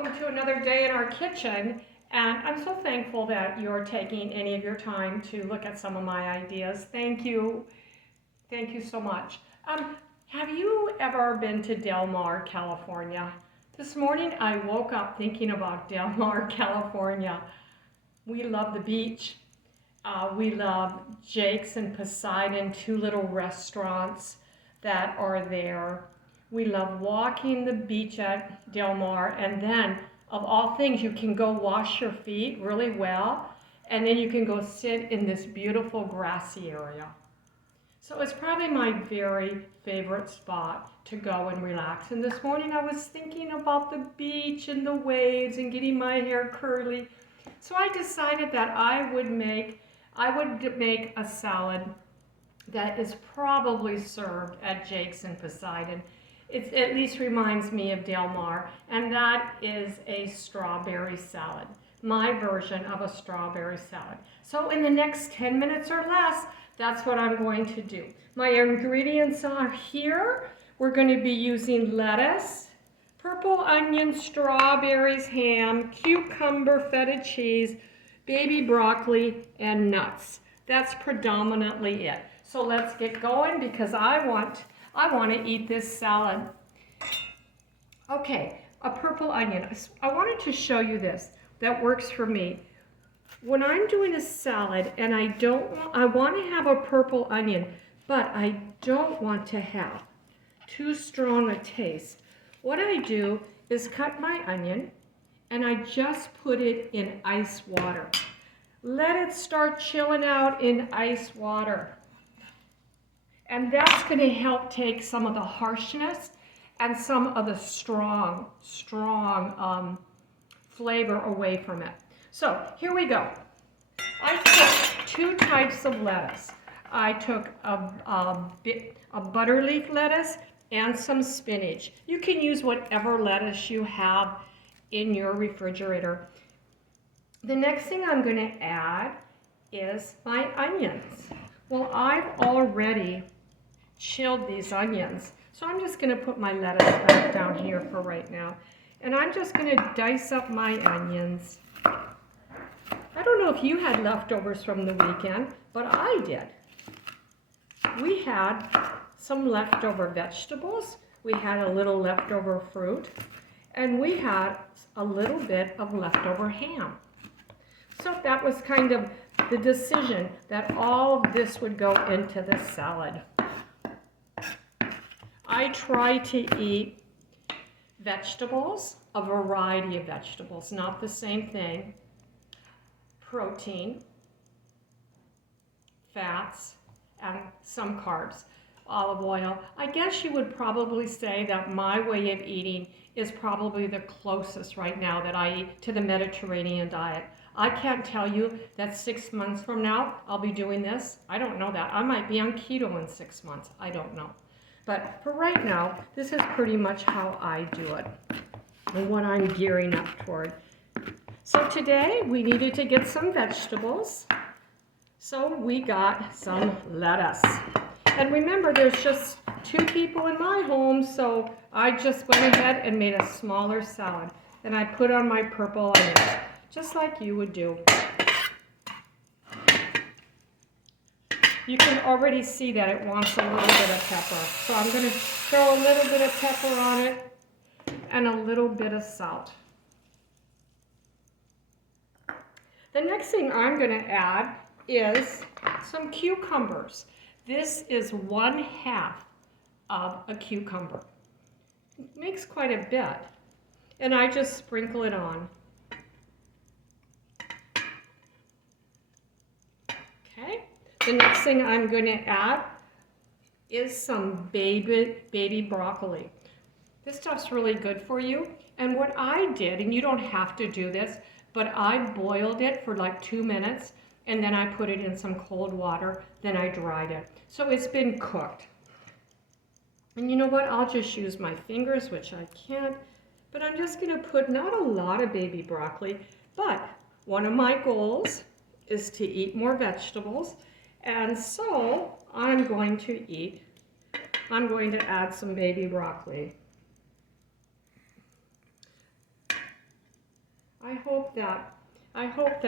welcome to another day in our kitchen. And I'm so thankful that you're taking any of your time to look at some of my ideas. Thank you. Thank you so much. Have you ever been to Del Mar, California? This morning I woke up thinking about Del Mar, California. We love the beach. We love Jake's and Poseidon, two little restaurants that are there. We love walking the beach at Del Mar, and then, of all things, you can go wash your feet really well, and then you can go sit in this beautiful grassy area. So it's probably my very favorite spot to go and relax. And this morning I was thinking about the beach and the waves and getting my hair curly. So I decided that I would make a salad that is probably served at Jake's and Poseidon. It at least reminds me of Del Mar, and that is a strawberry salad, my version of a strawberry salad. So in the next 10 minutes or less, that's what I'm going to do. My ingredients are here. We're going to be using lettuce, purple onion, strawberries, ham, cucumber, feta cheese, baby broccoli, and nuts. That's predominantly it. So let's get going because I want to eat this salad. Okay, a purple onion. I wanted to show you this. That works for me. When I'm doing a salad and I want to have a purple onion, but I don't want to have too strong a taste. What I do is cut my onion and I just put it in ice water. Let it start chilling out in ice water. And that's going to help take some of the harshness and some of the strong flavor away from it. So here we go. I took two types of lettuce. I took a butterleaf lettuce and some spinach. You can use whatever lettuce you have in your refrigerator. The next thing I'm going to add is my onions. Well, I've already chilled these onions, so I'm just going to put my lettuce back down here for right now. And I'm just going to dice up my onions. I don't know if you had leftovers from the weekend, but I did. We had some leftover vegetables, we had a little leftover fruit, and we had a little bit of leftover ham. So that was kind of the decision that all of this would go into the salad. I try to eat vegetables, a variety of vegetables, not the same thing. Protein, fats, and some carbs, olive oil. I guess you would probably say that my way of eating is probably the closest right now that I eat to the Mediterranean diet. I can't tell you that 6 months from now I'll be doing this. I don't know that. I might be on keto in 6 months. I don't know. But for right now, this is pretty much how I do it and what I'm gearing up toward. So today we needed to get some vegetables. So we got some lettuce. And remember, there's just 2 people in my home, so I just went ahead and made a smaller salad. And I put on my purple onions, just like you would do. You can already see that it wants a little bit of pepper. So I'm going to throw a little bit of pepper on it and a little bit of salt. The next thing I'm going to add is some cucumbers. This is 1/2 of a cucumber. It makes quite a bit. And I just sprinkle it on. Okay. The next thing I'm going to add is some baby broccoli. This stuff's really good for you. And what I did, and you don't have to do this, but I boiled it for like 2 minutes, and then I put it in some cold water, then I dried it. So it's been cooked. And you know what? I'll just use my fingers, which I can't, but I'm just going to put not a lot of baby broccoli, but one of my goals is to eat more vegetables, and so I'm going to add some baby broccoli. I hope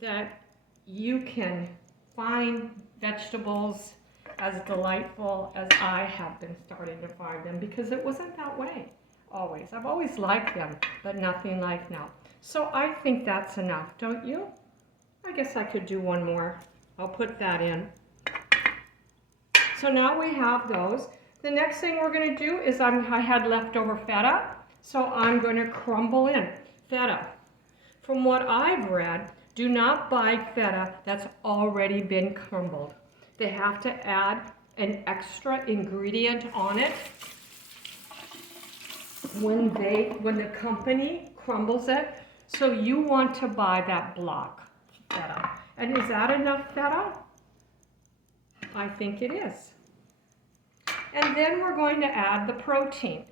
that you can find vegetables as delightful as I have been starting to find them, because it wasn't that way always. I've always liked them, but nothing like now. So I think that's enough, don't you? I guess I could do one more. I'll put that in. So now we have those. The next thing we're going to do is I had leftover feta, so I'm going to crumble in feta. From what I've read, do not buy feta that's already been crumbled. They have to add an extra ingredient on it when the company crumbles it. So you want to buy that block feta. And is that enough feta? I think it is. And then we're going to add the protein.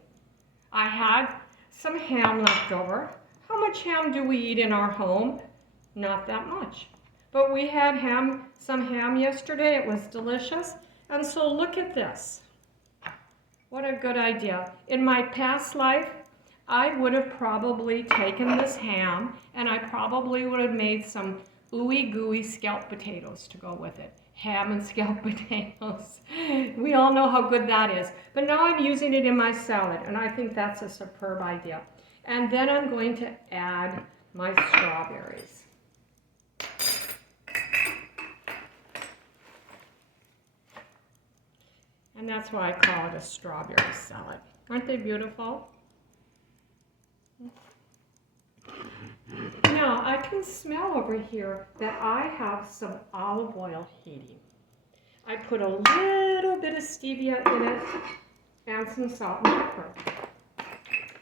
I had some ham left over. How much ham do we eat in our home? Not that much. But we had some ham yesterday. It was delicious. And so look at this. What a good idea. In my past life, I would have probably taken this ham and I probably would have made some ooey gooey scalloped potatoes to go with it. Ham and scalloped potatoes. We all know how good that is. But now I'm using it in my salad, and I think that's a superb idea. And then I'm going to add my strawberries. And that's why I call it a strawberry salad. Aren't they beautiful? Now, I can smell over here that I have some olive oil heating. I put a little bit of stevia in it and some salt and pepper.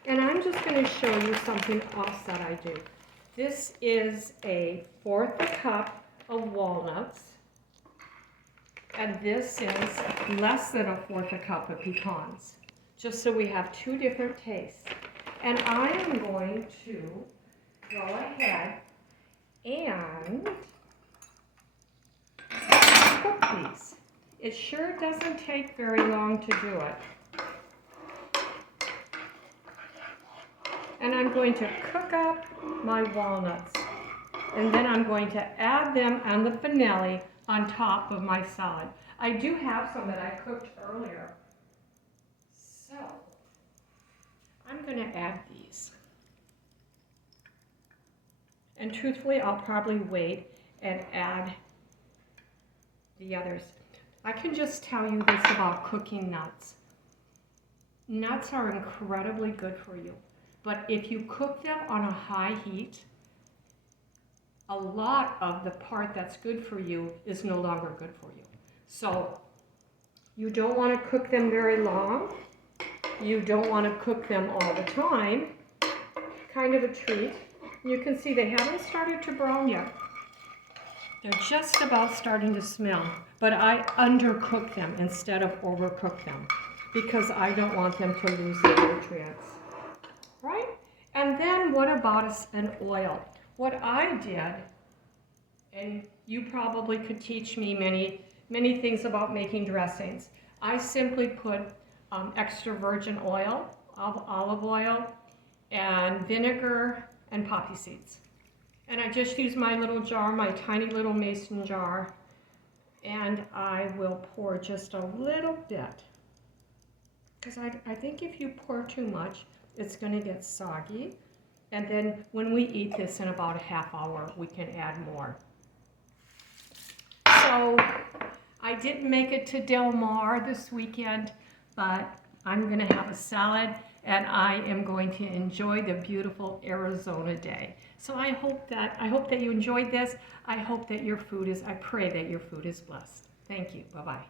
And I'm just going to show you something else that I do. This is a 1/4 cup of walnuts. And this is less than a 1/4 cup of pecans. Just so we have two different tastes. And I am going to go ahead and cook these. It sure doesn't take very long to do it. And I'm going to cook up my walnuts. And then I'm going to add them and the finale on top of my salad. I do have some that I cooked earlier. So I'm going to add these. And truthfully, I'll probably wait and add the others. I can just tell you this about cooking nuts. Nuts are incredibly good for you, but if you cook them on a high heat, a lot of the part that's good for you is no longer good for you. So you don't want to cook them very long. You don't want to cook them all the time. Kind of a treat. You can see they haven't started to brown yet. They're just about starting to smell, but I undercook them instead of overcook them because I don't want them to lose their nutrients, right? And then what about an oil? What I did, and you probably could teach me many things about making dressings. I simply put extra virgin oil, olive oil, and vinegar and poppy seeds. And I just use my little jar, my tiny little mason jar, and I will pour just a little bit. Because I think if you pour too much, it's going to get soggy. And then when we eat this in about a half hour, we can add more. So I didn't make it to Del Mar this weekend, but I'm going to have a salad and I am going to enjoy the beautiful Arizona day. So I hope that you enjoyed this. I pray that your food is blessed. Thank you. Bye-bye.